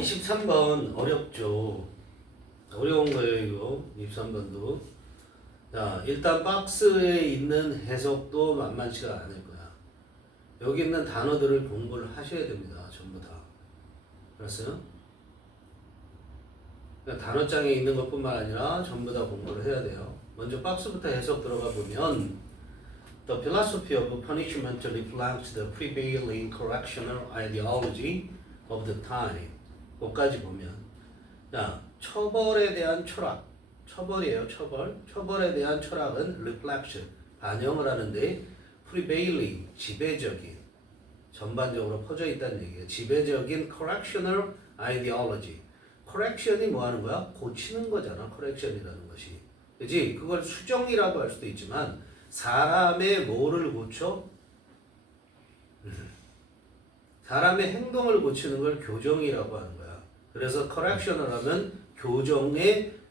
23번 어렵죠. 어려운 거예요, 이거. 23번도. 자, 일단 박스에 있는 해석도 만만치가 않을 거야. 여기 있는 단어들을 공부를 하셔야 됩니다. 전부 다. 알았어요? 그러니까 단어장에 있는 것뿐만 아니라 전부 다 공부를 해야 돼요. 먼저 박스부터 해석 들어가 보면 The philosophy of punishment reflects the prevailing correctional ideology of the time. 거기까지 보면 자, 처벌에 대한 철학, 처벌이에요. 처벌에 대한 철학은 reflection, 반영을 하는데 prevailing, 지배적인, 전반적으로 퍼져 있다는 얘기예요. 지배적인 correctional ideology. correction이 뭐 하는 거야? 고치는 거잖아. correction이라는 것이. 그지? 그걸 수정이라고 할 수도 있지만 사람의 뭐를 고쳐? 사람의 행동을 고치는 걸 교정이라고 하는 거야. 그래서 correction을 하면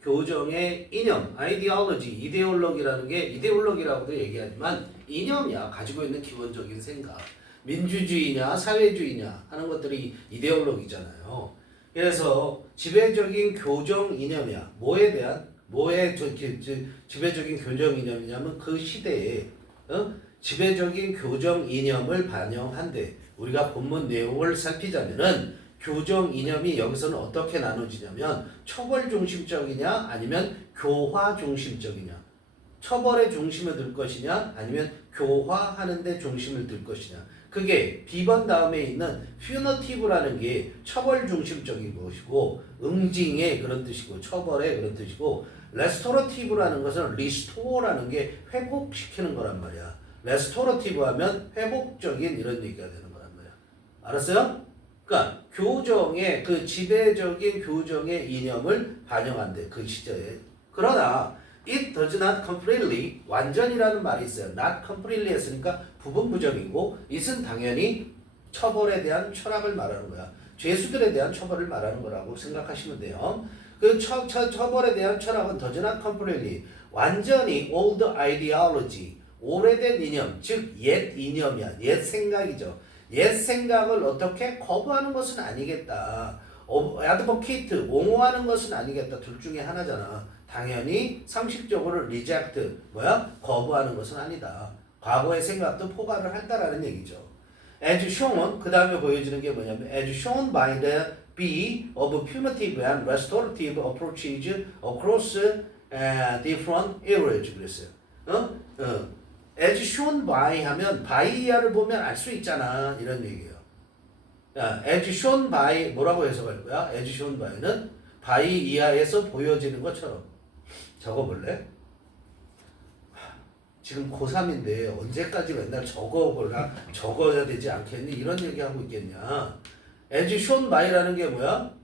교정의 이념, ideology, 이데올로기라는 게 이데올로기라고도 얘기하지만 이념이야. 가지고 있는 기본적인 생각. 민주주의냐 사회주의냐 하는 것들이 이데올로기잖아요. 그래서 지배적인 교정 이념이야. 뭐에 대한? 지배적인 교정 이념이냐면 그 시대에 지배적인 교정 이념을 반영한대. 우리가 본문 내용을 살피자면은 교정 이념이 여기서는 어떻게 나눠지냐면 처벌 중심적이냐 아니면 교화 중심적이냐. 처벌에 중심을 둘 것이냐 아니면 교화하는 데 중심을 둘 것이냐. 그게 B번 다음에 있는 퓨너티브라는 게 처벌 중심적인 것이고 응징의 그런 뜻이고 처벌의 그런 뜻이고 레스토러티브라는 것은 리스토어라는 게 회복시키는 거란 말이야. 레스토러티브 하면 회복적인 이런 얘기가 되는 거란 말이야. 알았어요? 그러니까 교정의 그 지배적인 교정의 이념을 반영한대. 그 시절에. 그러나 it does not completely 완전이라는 말이 있어요. not completely 했으니까 부분부정이고 it은 당연히 처벌에 대한 철학을 말하는 거야. 죄수들에 대한 처벌을 말하는 거라고 생각하시면 돼요. 그 처벌에 대한 철학은 does not completely 완전히 old ideology 오래된 이념 즉 옛 이념이야. 옛 생각이죠. 옛 생각을 어떻게 거부하는 것은 아니겠다. advocate 옹호하는 것은 아니겠다. 둘 중에 하나잖아. 당연히 상식적으로 reject 거부하는 것은 아니다. 과거의 생각도 포괄을 한다라는 얘기죠. As shown 그 다음에 보여지는 게 뭐냐면 as shown by the B of punitive and restorative approaches across different areas 그랬어요. as shown by 하면 by야를 보면 알 수 있잖아 이런 얘기예요. as shown by 뭐라고 해석할 거야? as shown by는 by 이하에서 보여지는 것처럼 적어볼래? 지금 고3인데 언제까지 맨날 적어야 되지 않겠니? 이런 얘기하고 있겠냐? as shown by라는 게 뭐야?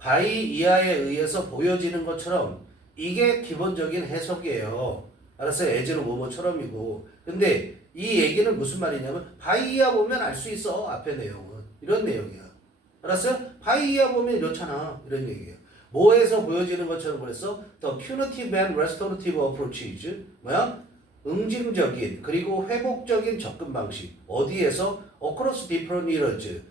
by 이하에 의해서 보여지는 것처럼 이게 기본적인 해석이에요. 알았어요? as는 뭐뭐처럼이고 근데 이 얘기는 무슨 말이냐면 by 이하 보면 알 수 있어. 앞에 내용은. 이런 내용이야. 알았어요? by 이하 보면 이렇잖아. 이런 얘기예요. 뭐에서 보여지는 것처럼 그랬어? The punitive and restorative approaches 응징적인 그리고 회복적인 접근 방식 어디에서? Across different eras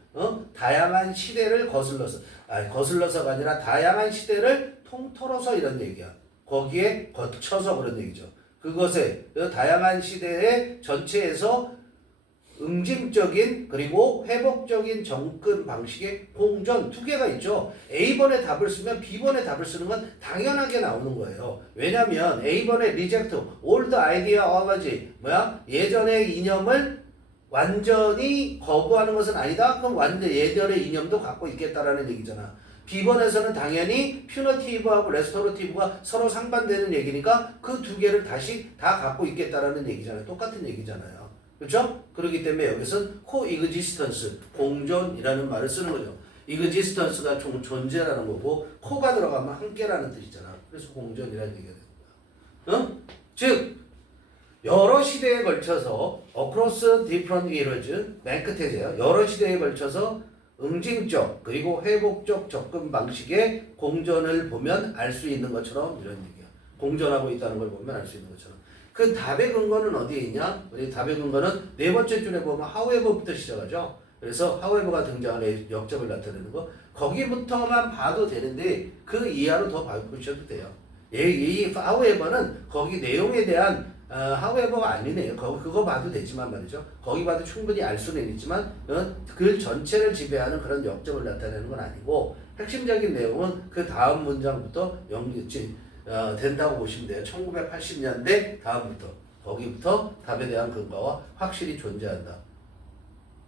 다양한 시대를 거슬러서가 아니라 다양한 시대를 통틀어서 이런 얘기야. 거기에 거쳐서 그런 얘기죠. 그것에 다양한 시대의 전체에서 응징적인 그리고 회복적인 접근 방식의 공존 두 개가 있죠. A번에 답을 쓰면 B번에 답을 쓰는 건 당연하게 나오는 거예요. 왜냐하면 A번에 reject, old ideology 예전의 이념을 완전히 거부하는 것은 아니다. 그럼 완전 예전의 이념도 갖고 있겠다라는 얘기잖아. B번에서는 당연히 퓨너티브하고 레스토러티브가 서로 상반되는 얘기니까 그 두 개를 다시 다 갖고 있겠다라는 얘기잖아요. 똑같은 얘기잖아요. 그렇죠? 그렇기 때문에 여기서는 coexistence, 공존이라는 말을 쓰는 거죠. existence가 존재라는 거고 co가 들어가면 함께라는 뜻이잖아. 그래서 공존이라는 얘기가 되는 거야. 즉 여러 시대에 걸쳐서 across different eras 맨 끝에서요. 여러 시대에 걸쳐서 응징적 그리고 회복적 접근 방식의 공존을 보면 알 수 있는 것처럼 이런 얘기야. 공존하고 있다는 걸 보면 알 수 있는 것처럼. 그 답의 근거는 어디에 있냐? 우리 답의 근거는 네 번째 줄에 보면 however부터 시작하죠. 그래서 however가 등장하는 역접을 나타내는 거 거기부터만 봐도 되는데 그 이하로 더 보셔도 돼요. 이 however는 거기 내용에 대한 however가 아니네요. 그거 봐도 되지만 말이죠. 거기 봐도 충분히 알 수는 있지만 글 전체를 지배하는 그런 역접을 나타내는 건 아니고 핵심적인 내용은 그 다음 문장부터 된다고 보시면 돼요. 1980년대 다음부터 거기부터 답에 대한 근거와 확실히 존재한다.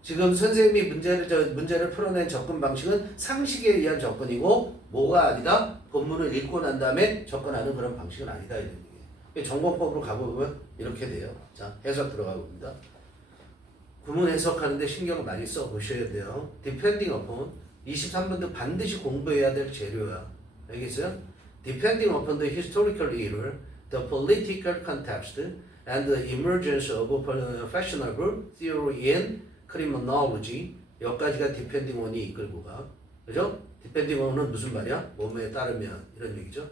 지금 선생님이 문제를 풀어낸 접근 방식은 상식에 의한 접근이고 뭐가 아니다? 본문을 읽고 난 다음에 접근하는 그런 방식은 아니다 이런 얘기예요. 전공법으로 가보면 이렇게 돼요. 자, 해석 들어가 봅니다. 구문 해석하는데 신경을 많이 써 보셔야 돼요. Depending upon 23번도 반드시 공부해야 될 재료야. 알겠어요? Depending upon the historical era, the political context, and the emergence of fashionable theory in criminology. 여기까지가 depending on이 이끌고 가. 그죠? depending on은 무슨 말이야? 뭐뭐에 따르면 이런 얘기죠.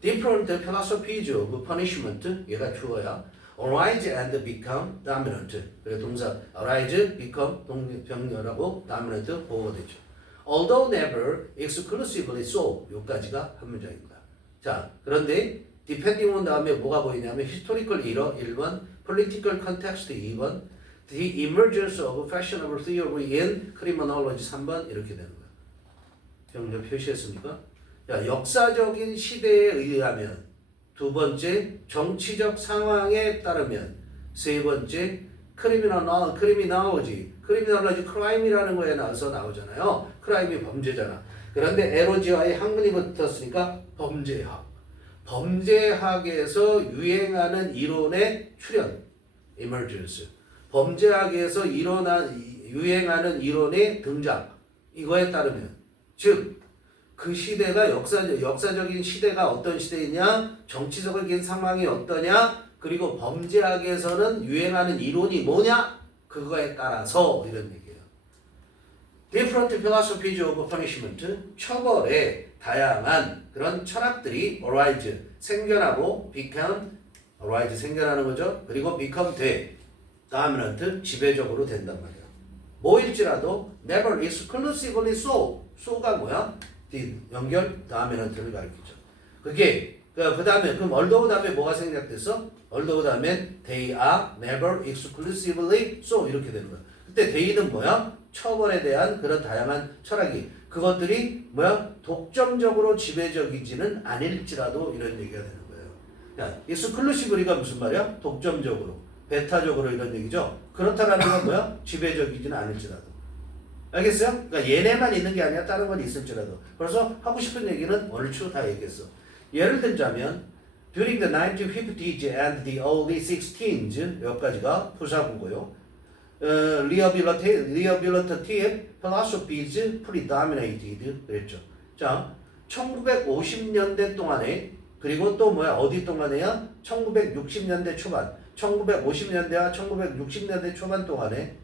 Different philosophies of punishment. 얘가 주어야. Arise and become dominant. 그래 동사 arise, become 동병렬하고 dominant 보호되죠. Although never exclusively so. 여기까지가 한 문장입니다. 자, 그런데 depending on 다음에 뭐가 보이냐면 historical era 1번, political context 2번, the emergence of fashionable theory in criminology 3번 이렇게 되는 거예요. 병렬 표시했습니까? 자, 역사적인 시대에 의하면 두 번째, 정치적 상황에 따르면 세 번째, 크리미널로지, 크라임이라는 거에 나와서 나오잖아요. 크라임이 범죄잖아. 그런데 에로지와의 학문이 붙었으니까 범죄학에서 유행하는 이론의 출현, emergence. 범죄학에서 유행하는 이론의 등장. 이거에 따르면 즉 그 시대가 역사적인 시대가 어떤 시대이냐, 정치적인 상황이 어떠냐, 그리고 범죄학에서는 유행하는 이론이 뭐냐, 그거에 따라서 이런 얘기예요. Different philosophies of punishment, 처벌의 다양한 그런 철학들이 arise, 생겨나고 become, arise 생겨나는 거죠. 그리고 become 돼, dominant, 지배적으로 된단 말이에요. 뭐일지라도 never exclusively so, so가 뭐야? 연결 dominant를 가리키죠. 그게 그 다음에 그럼 although 다음에 뭐가 생략됐어? although 다음에 they are never exclusively so 이렇게 되는 거야. 그때 they는 뭐야? 처벌에 대한 그런 다양한 철학이 그것들이 뭐야? 독점적으로 지배적이지는 아닐지라도 이런 얘기가 되는 거예요. 야, exclusively가 무슨 말이야? 독점적으로, 배타적으로 이런 얘기죠. 그렇다라는 건 뭐야? 지배적이지는 않을지라도. 알겠어요? 그러니까 얘네만 있는 게 아니라 다른 건 있을지라도. 그래서 하고 싶은 얘기는 얼추 다 얘기했어. 예를 들자면 During the 1950s and the early 16s 여기까지가 부사구고요. Rehabilitative philosophies predominated 그랬죠. 자, 1950년대 동안에 그리고 또 뭐야? 어디 동안에야? 1960년대 초반, 1950년대와 1960년대 초반 동안에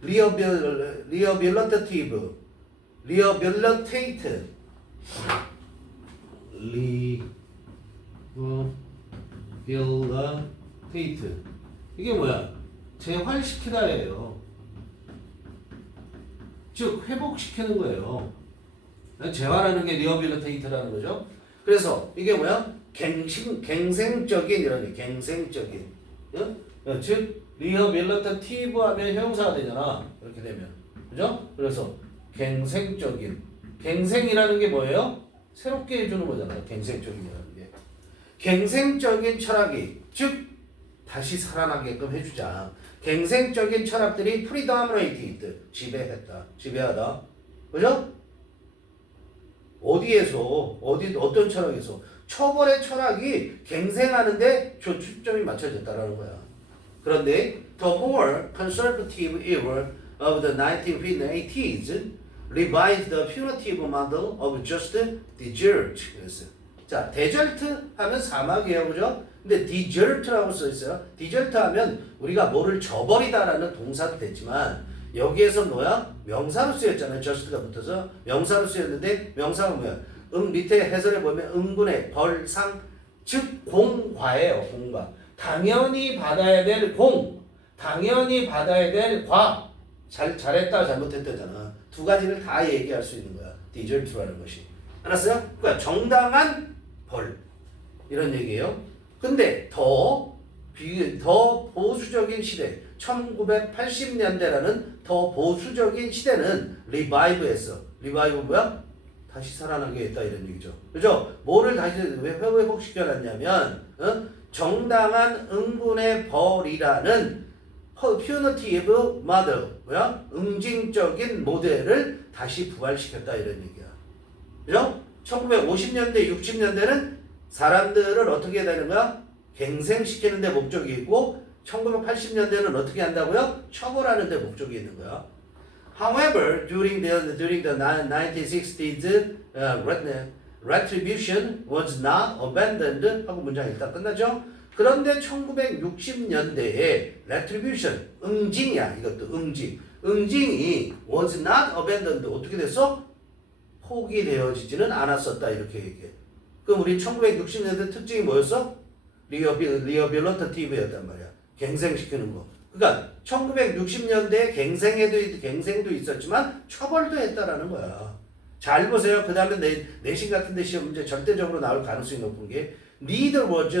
rehabilitate 이게 뭐야? 재활시키다예요. 즉 회복시키는 거예요. 재활하는 게 rehabilitate라는 거죠. 그래서 이게 뭐야? 갱생적인 이런 갱생적인, 즉 rehabilitative 하면 형용사가 되잖아. 이렇게 되면, 그죠? 그래서 갱생적인, 갱생이라는 게 뭐예요? 새롭게 해주는 거잖아요. 갱생적인이라는 게. 갱생적인 철학이, 즉 다시 살아나게끔 해주자. 갱생적인 철학들이 predominated, 지배하다. 그죠? 어떤 철학에서? 처벌의 철학이 갱생하는데 초점이 맞춰졌다라는 거야. 그런데 the more conservative era of the 1980s revised the punitive model of just desert. 자, desert 하면 사막이에요, 그죠? 근데 desert라고 써 있어요. desert 하면 우리가 뭐를 저버리다라는 동사도 됐지만 여기에서 뭐야? 명사로 쓰였잖아요. just가 붙어서 명사로 쓰였는데 명사가 뭐야? 밑에 해설에 보면 응분의 벌상, 즉 공과예요. 공과. 당연히 받아야 될 공, 당연히 받아야 될 과. 잘했다 잘못했다잖아. 두 가지를 다 얘기할 수 있는 거야. 디저트라는 것이. 알았어요? 그러니까 정당한 벌 이런 얘기예요. 근데 더 보수적인 시대 1980년대라는 더 보수적인 시대는 리바이브했어. 리바이브 뭐야? 다시 살아나게 했다 이런 얘기죠. 그죠? 뭐를 다시 왜 회복시켜놨냐면 정당한 응분의 벌이라는 punitive model 뭐야? 응징적인 모델을 다시 부활시켰다 이런 얘기야. 그죠? 1950년대 60년대는 사람들을 어떻게 해야 되는 거야? 갱생시키는 데 목적이 있고 1980년대는 어떻게 한다고요? 처벌하는 데 목적이 있는 거야. However, during the 1960s, retribution was not abandoned 하고 문장 일단 끝나죠? 그런데 1960년대에 retribution, 응징이야. 이것도 응징. 응징이 was not abandoned. 어떻게 됐어? 포기되어지지는 않았었다. 이렇게 얘기해. 그럼 우리 1960년대 특징이 뭐였어? 리허빌러터티브였단 말이야. 갱생시키는 거. 그러니까 1960년대에 갱생도 있었지만 처벌도 했다라는 거야. 잘 보세요. 그 다음에 내신 같은 데 시험 문제 절대적으로 나올 가능성이 높은 게 Neither was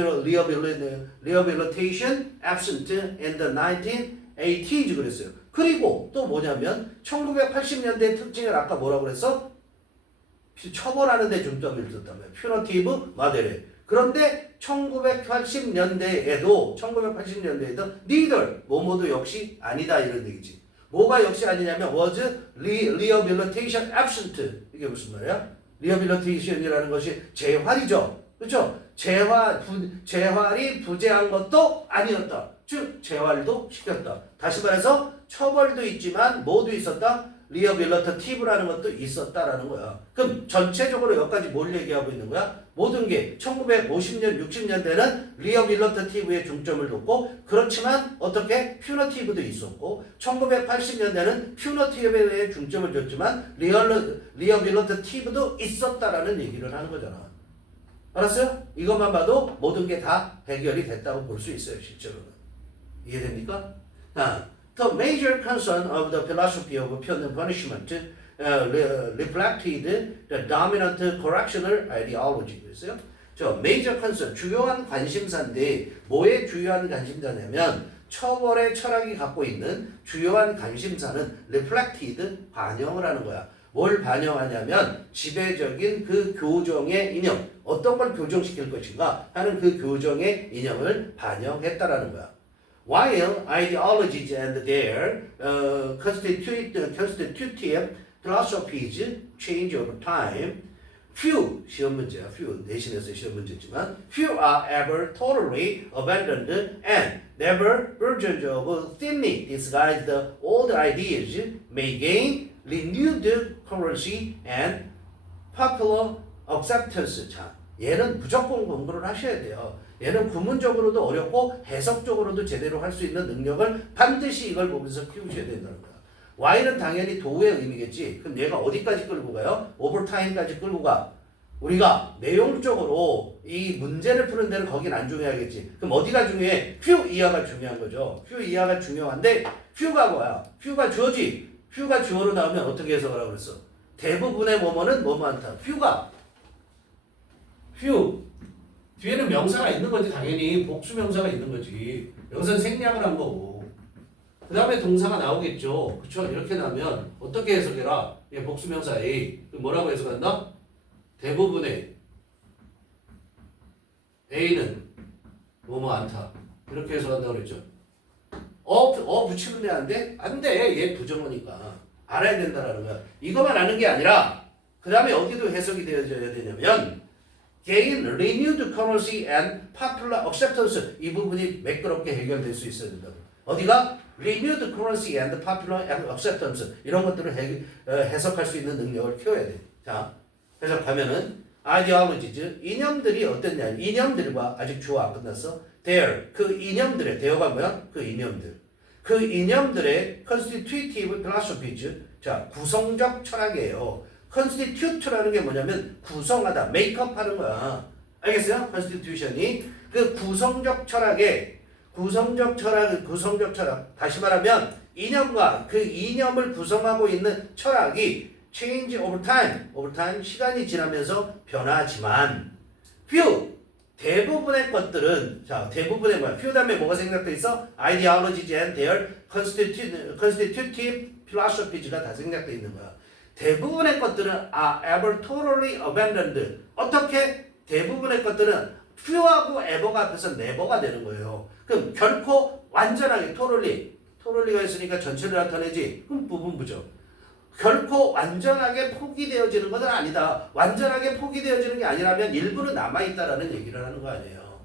rehabilitation absent in the 1980s 그랬어요. 그리고 또 뭐냐면 1980년대 특징을 아까 뭐라고 그랬어? 처벌하는 데 중점을 뒀단 말이야. 퓨너티브 마데레. 그런데 1980년대에도 neither 뭐뭐도 역시 아니다 이런 얘기지. 뭐가 역시 아니냐면 was rehabilitation absent. 이게 무슨 말이야? rehabilitation이라는 것이 재활이죠. 그렇죠? 재활이 부재한 것도 아니었다. 즉 재활도 시켰다. 다시 말해서 처벌도 있지만 뭐도 있었다? 리허빌러터티브라는 것도 있었다라는 거야. 그럼 전체적으로 여기까지 뭘 얘기하고 있는 거야? 모든 게 1950년, 60년대는 리허빌러터티브에 중점을 뒀고 그렇지만 어떻게? 퓨너티브도 있었고 1980년대는 퓨너티브에 중점을 줬지만 리허빌러터티브도 있었다라는 얘기를 하는 거잖아. 알았어요? 이것만 봐도 모든 게 다 해결이 됐다고 볼 수 있어요. 실제로는. 이해됩니까? The major concern of the philosophy of punishment reflected the dominant correctional ideology. 그랬어요? 저 major concern, 주요한 관심사인데 뭐의 주요한 관심사냐면 처벌의 철학이 갖고 있는 주요한 관심사는 reflected, 반영을 하는 거야. 뭘 반영하냐면 지배적인 그 교정의 이념, 어떤 걸 교정시킬 것인가 하는 그 교정의 이념을 반영했다라는 거야. While ideologies and their constitutive philosophies change over time, few, 시험 문제야, few, 내신에서 시험 문제지만, few are ever totally abandoned and never versions of thinly disguised old ideas may gain renewed currency and popular acceptance. 자, 얘는 무조건 공부를 하셔야 돼요. 얘는 구문적으로도 어렵고 해석적으로도 제대로 할 수 있는 능력을 반드시 이걸 보면서 키우셔야 된다는 거야. Y는 당연히 도의 의미겠지. 그럼 얘가 어디까지 끌고 가요? 오버타임까지 끌고 가. 우리가 내용적으로 이 문제를 푸는 데는 거긴 안 중요하겠지. 그럼 어디가 중요해? few 이하가 중요한 거죠. few 이하가 중요한데 few가 뭐야? few가 주어지. few가 주어로 나오면 어떻게 해석을 하고 그랬어? 대부분의 뭐뭐는 뭐뭐 한다. few가 few 뒤에는 명사가 있는 거지. 당연히 복수 명사가 있는 거지. 여기서는 생략을 한 거고 그 다음에 동사가 나오겠죠. 그쵸? 이렇게 나면 어떻게 해석해라? 예, 복수 명사 A 뭐라고 해석한다? 대부분의 A는 뭐뭐 않다. 이렇게 해석한다고 그랬죠. 붙이면 돼? 안 돼? 안 돼. 얘 부정어니까 알아야 된다라는 거야. 이것만 아는 게 아니라 그 다음에 어디도 해석이 되어져야 되냐면 gain renewed currency and popular acceptance. 이 부분이 매끄럽게 해결될 수 있어야 된다. 어디가? renewed currency and popular acceptance. 이런 것들을 해석할 수 있는 능력을 키워야 돼. 자, 해석하면은 ideologies, 이념들이 어땠냐? 이념들과 아직 주어 안 끝났어. their, 그 이념들의, there가 뭐야? 그 이념들. 그 이념들의 constitutive philosophies. 자, 구성적 철학이에요. constitute라는 게 뭐냐면 구성하다, make up 하는 거야. 알겠어요? constitution이 그 구성적 철학, 다시 말하면 이념과 그 이념을 구성하고 있는 철학이 change over time, 시간이 지나면서 변하지만 few, 대부분의 것들은 자 대부분의 뭐야? few 다음에 뭐가 생략돼 있어? ideologies and their constitutive philosophes가 다 생략돼 있는 거야. 대부분의 것들은 are ever totally abandoned. 어떻게? 대부분의 것들은 few하고 ever가 앞에서 never가 되는 거예요. 그럼 결코 완전하게 totally,가 있으니까 전체를 나타내지. 그럼 부분부죠. 결코 완전하게 포기되어지는 것은 아니다. 완전하게 포기되어지는 게 아니라면 일부는 남아있다라는 얘기를 하는 거 아니에요.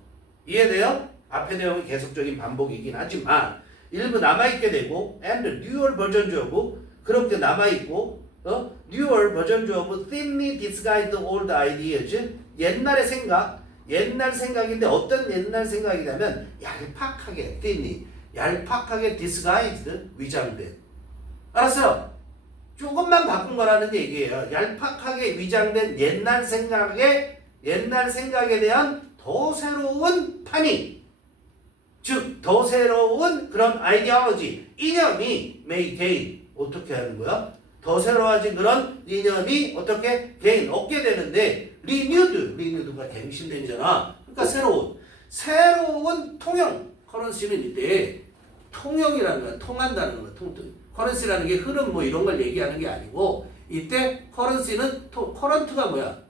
이해돼요? 앞의 내용이 계속적인 반복이긴 하지만 일부 남아있게 되고 and newer versions of 그렇게 남아있고 newer versions of thinly disguised old ideas 옛날의 생각 옛날 생각인데 어떤 옛날 생각이냐면 얄팍하게 thinly 얄팍하게 disguised 위장된 알았어요? 조금만 바꾼 거라는 얘기예요. 얄팍하게 위장된 옛날 생각에 대한 더 새로운 판이 즉 더 새로운 그런 아이디올로지 이념이 may gain 어떻게 하는 거야? 더 새로워진 그런 이념이 어떻게 gain 얻게 되는데 renewed가 갱신된잖아. 그러니까 새로운 통영 커런시는 이때 통영이라는 건 통한다는 거야. 커런시라는 게 흐름 뭐 이런 걸 얘기하는 게 아니고 이때 커런시는 커런트가 뭐야?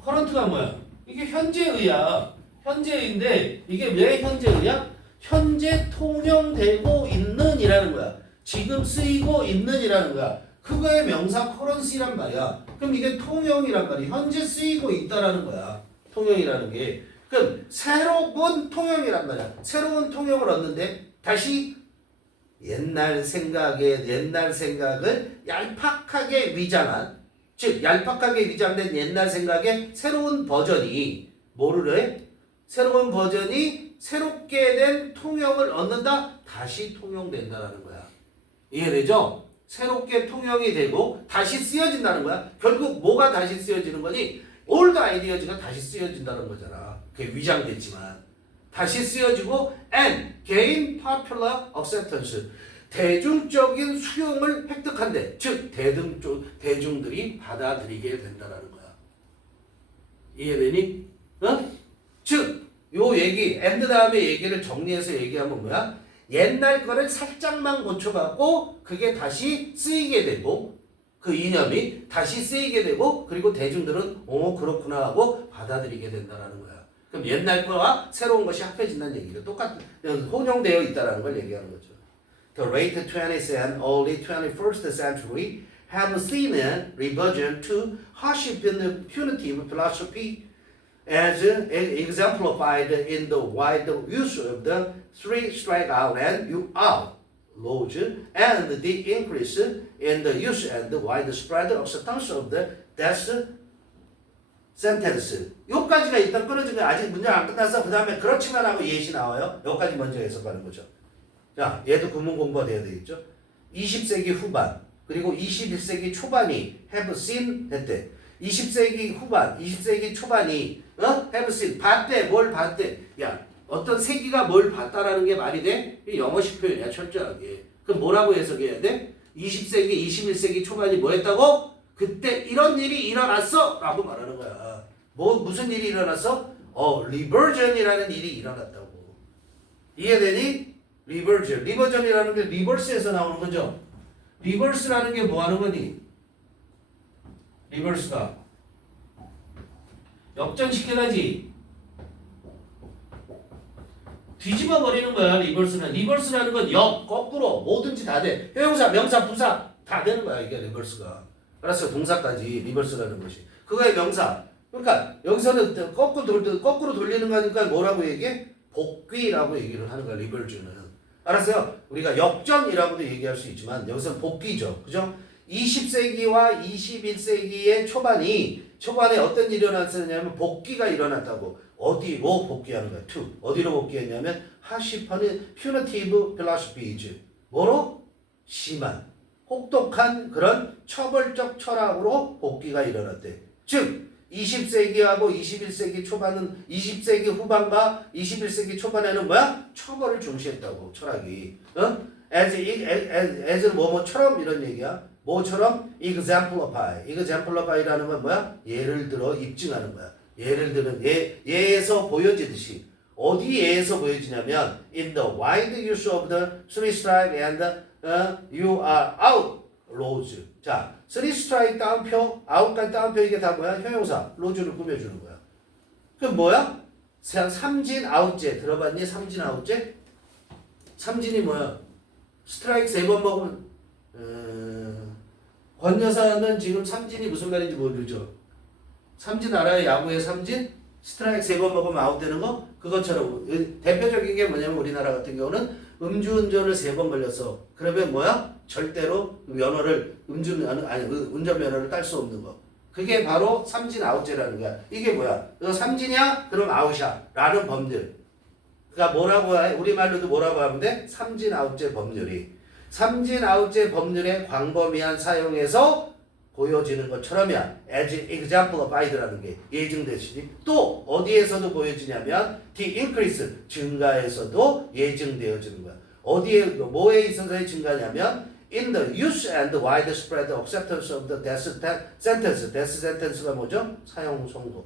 커런트가 뭐야? 이게 현재의야. 현재인데 이게 왜 현재의야? 현재 통용되고 있는이라는 거야. 지금 쓰이고 있는이라는 거야. 그거의 명사 커런시란 말이야. 그럼 이게 통용이란 말이야. 현재 쓰이고 있다라는 거야. 통용이라는 게. 그럼 새로운 통용이란 말이야. 새로운 통용을 얻는데 다시 옛날 생각을 얄팍하게 위장한 즉 얄팍하게 위장된 옛날 생각의 새로운 버전이 뭐를 해? 새로운 버전이 새롭게 된 통용을 얻는다? 다시 통용된다라는 거야. 이해되죠? 새롭게 통용이 되고 다시 쓰여진다는 거야. 결국 뭐가 다시 쓰여지는 거니? 올드 아이디어즈가 다시 쓰여진다는 거잖아. 그게 위장됐지만 다시 쓰여지고 and gain popular acceptance 대중적인 수용을 획득한대. 즉 대중들이 받아들이게 된다라는 거야. 이해되니? 즉 요 얘기 and 다음에 얘기를 정리해서 얘기하면 뭐야? 옛날 거를 살짝만 고쳐갖고 그게 다시 쓰이게 되고 그 이념이 다시 쓰이게 되고 그리고 대중들은 그렇구나 하고 받아들이게 된다라는 거야. 그럼 옛날 거와 새로운 것이 합해진다는 얘기죠. 똑같은 혼용되어 있다라는 걸 얘기하는 거죠. The late 20th and early 21st century have seen a reversion to hardship and punitive philosophy as exemplified in the wide use of the three strike out and you out laws and the increase in the use and the widespread acceptance of the death sentence. 여기까지가 일단 끊어진 거야. 아직 문장 안 끝나서 그 다음에 그렇지만 하고 예시 나와요. 여기까지 먼저 해석하는 거죠. 자, 얘도 구문 공부가 돼야 되겠죠. 20세기 후반 그리고 21세기 초반이 have seen 했대. 20세기 후반, 20세기 초반이 have seen 봤대. 뭘 봤대? 야, 어떤 세기가 뭘 봤다라는 게 말이 돼? 이 영어식 표현이야, 철저하게. 그럼 뭐라고 해석해야 돼? 20세기, 21세기 초반이 뭐 했다고? 그때 이런 일이 일어났어! 라고 말하는 거야. 무슨 일이 일어났어? 리버전이라는 일이 일어났다고. 이해되니? 리버전이라는 게 리버스에서 나오는 거죠. 리버스라는 게 뭐 하는 거니? 리버스가 역전시켜야지. 뒤집어 버리는 거야. 리버스라는 건 거꾸로 뭐든지 다 돼. 형용사, 명사, 부사 다 되는 거야. 이게 리버스가. 알았어. 동사까지 리버스라는 것이. 그거의 명사. 그러니까 여기서는 거꾸로 돌리는 거니까 뭐라고 얘기해? 복귀라고 얘기를 하는 거야. 리버전은. 알았어요? 우리가 역전이라고도 얘기할 수 있지만 여기서는 복귀죠. 그죠? 20세기와 21세기의 초반에 어떤 일이 일어났었냐면 복귀가 일어났다고. 어디로 복귀하는 거야? 어디로 복귀했냐면 하시파는 punitive philosophies. 뭐로? 혹독한 그런 처벌적 철학으로 복귀가 일어났대. 즉 20세기하고 21세기 초반은 20세기 후반과 21세기 초반에는 뭐야? 처벌을 중시했다고 철학이. as 뭐뭐처럼 이런 얘기야. 뭐처럼 exemplify. exemplify라는 건 뭐야? 예를 들어 입증하는 거야. 예를 들은 예에서 보여지듯이. 어디 예에서 보여지냐면 in the wide use of the three strike and you are out laws. 자, three strike 따옴표, out까지 따옴표 이게 다 뭐야? 형용사. 로즈를 꾸며주는 거야. 그럼 뭐야? 삼진 아웃제 들어봤니? 삼진 아웃제? 삼진이 뭐야? 스트라이크 3번 먹으면 권 여사는 지금 삼진이 무슨 말인지 모르죠. 삼진 알아요? 야구의 삼진? 스트라이크 3번 먹으면 아웃되는 거? 그것처럼 대표적인 게 뭐냐면 우리나라 같은 경우는 음주운전을 3번 걸렸어. 그러면 뭐야? 절대로 운전면허를 딸 수 없는 거. 그게 바로 삼진 아웃제라는 거야. 이게 뭐야? 너 삼진이야? 그럼 아웃이야. 라는 법률. 그러니까 뭐라고 해? 우리말로도 뭐라고 하면 돼? 삼진 아웃제 법률이. 삼진 아웃제 법률의 광범위한 사용에서 보여지는 것처럼이야. as exemplified라는 게 예증되시니 또 어디에서도 보여지냐면 the increase 증가에서도 예증되어지는 거야. 어디에 뭐에 있어서의 증가냐면 in the use and widespread acceptance of the death sentence. death sentence가 뭐죠? 사형 선고.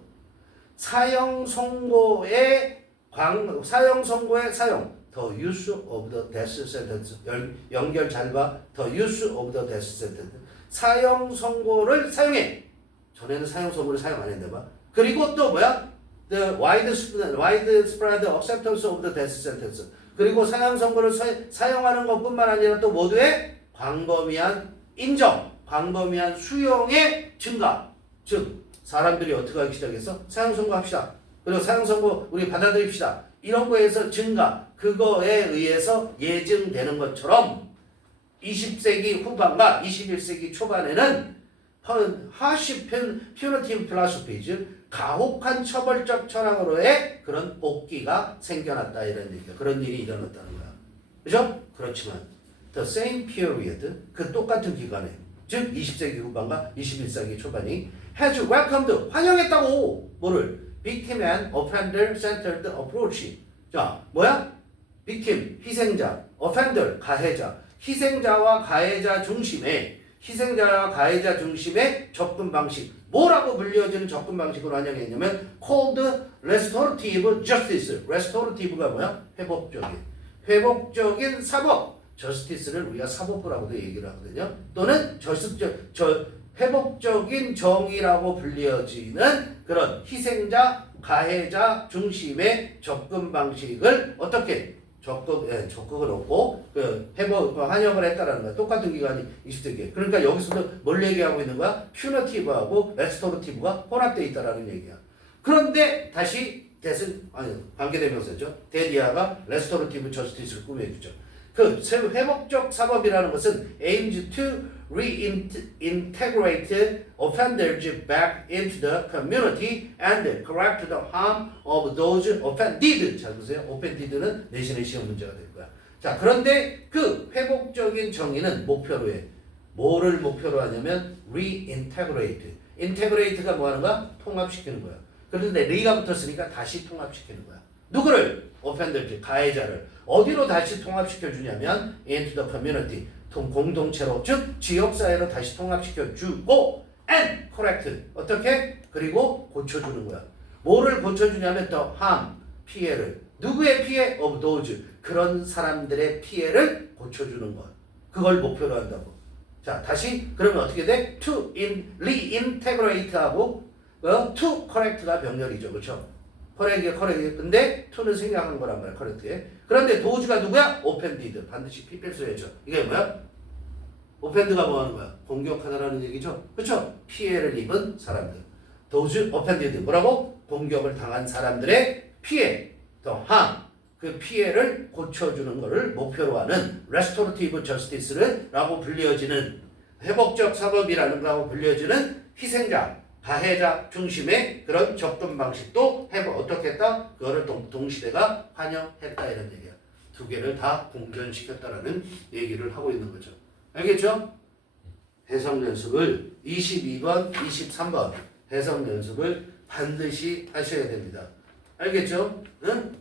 사형 선고의 사용. The use of the death sentence. 연결 잘 봐. The use of the death sentence. 사형 선고를 사용해. 전에는 사형 선고를 사용 안 했나 봐. 그리고 또 뭐야? The widespread acceptance of the death sentence. 그리고 사형 선고를 사용하는 것뿐만 아니라 또 모두의 광범위한 인정, 광범위한 수용의 증가. 즉 사람들이 어떻게 하기 시작했어? 사형 선고합시다. 그리고 사형 선고 우리 받아들입시다. 이런 거에서 증가, 그거에 의해서 예증되는 것처럼 20세기 후반과 21세기 초반에는 harsh punitive philosophy, 가혹한 처벌적 철학으로의 그런 복귀가 생겨났다 이런 얘기야. 그런 일이 일어났다는 거야. 그죠? 그렇지만 the same period, 그 똑같은 기간에, 즉 20세기 후반과 21세기 초반이 has welcomed, 환영했다고. 뭐를? victim and offender centered approach. 자, 뭐야? victim, 희생자, offender, 가해자. 희생자와 가해자 중심의 접근 방식. 뭐라고 불려지는 접근 방식으로 환영했냐면 called restorative justice. restorative가 뭐야? 회복적인 사법. justice를 우리가 사법부라고도 얘기를 하거든요. 또는 회복적인 정의라고 불려지는 그런 희생자, 가해자 중심의 접근 방식을 어떻게 적극을 얻고 환영을 했다라는 거야. 똑같은 기간이 20세기. 그러니까 여기서도 뭘 얘기하고 있는 거야? 큐너티브하고 레스토러티브가 혼합되어 있다라는 얘기야. 그런데 다시 관계대명사죠. 데디아가 레스토러티브 저스티스를 꾸며주죠. 그 회복적 사법이라는 것은 aims to reintegrate offenders back into the community and correct the harm of those offended. 잘 보세요. offended는 내신의 시험 문제가 될 거야. 자, 그런데 그 회복적인 정의는 목표로 해. 뭐를 목표로 하냐면 reintegrate. integrate가 뭐 하는 거야? 통합시키는 거야. 그런데 re가 붙었으니까 다시 통합시키는 거야. 누구를? offender, 가해자를. 어디로 다시 통합시켜 주냐면 into the community, 공동체로, 즉 지역사회로 다시 통합시켜 주고 and correct, 어떻게? 그리고 고쳐주는 거야. 뭐를 고쳐주냐면 the harm, 피해를. 누구의 피해? of those, 그런 사람들의 피해를 고쳐주는 거야. 그걸 목표로 한다고. 자, 다시 그러면 어떻게 돼? to reintegrate하고 to correct가 병렬이죠. 그렇죠? 커렉이 근데 to는 생략한 거란 말이야. correct에. 그런데 도주가 누구야? offended. 반드시 필수해야죠. 이게 뭐야? offend가 뭐 하는 거야? 공격하다라는 얘기죠. 그렇죠? 피해를 입은 사람들. 도주 offended. 뭐라고? 공격을 당한 사람들의 피해. 더 harm. 그 피해를 고쳐주는 것을 목표로 하는 restorative justice를 라고 불려지는 회복적 사법이라는 거라고 불려지는 희생자, 가해자 중심의 그런 접근 방식도 어떻게 했다? 그거를 동시대가 환영했다 이런 얘기야. 두 개를 다 공존시켰다라는 얘기를 하고 있는 거죠. 알겠죠? 해석 연습을 22번, 23번 해석 연습을 반드시 하셔야 됩니다. 알겠죠? 응?